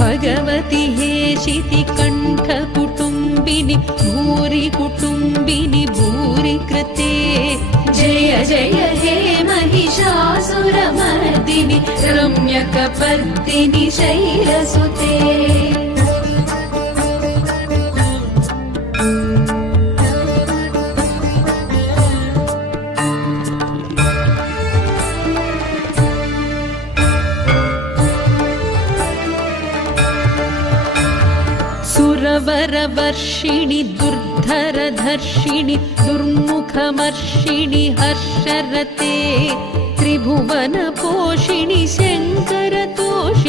भगवति हेशिति कण्ठकुटुम्बिनि भूरि कुटुम्बिनि भूरि कृते जय जय हे महिषासुरमर्दिनि रम्यकपर्दिनि शैलसुते। सुरवरवर्षिणि दुर्धरधर्षिणि दुर्मुखमर्षिणि हर्षरते त्रिभुवनपोषिणि शङ्करतोषि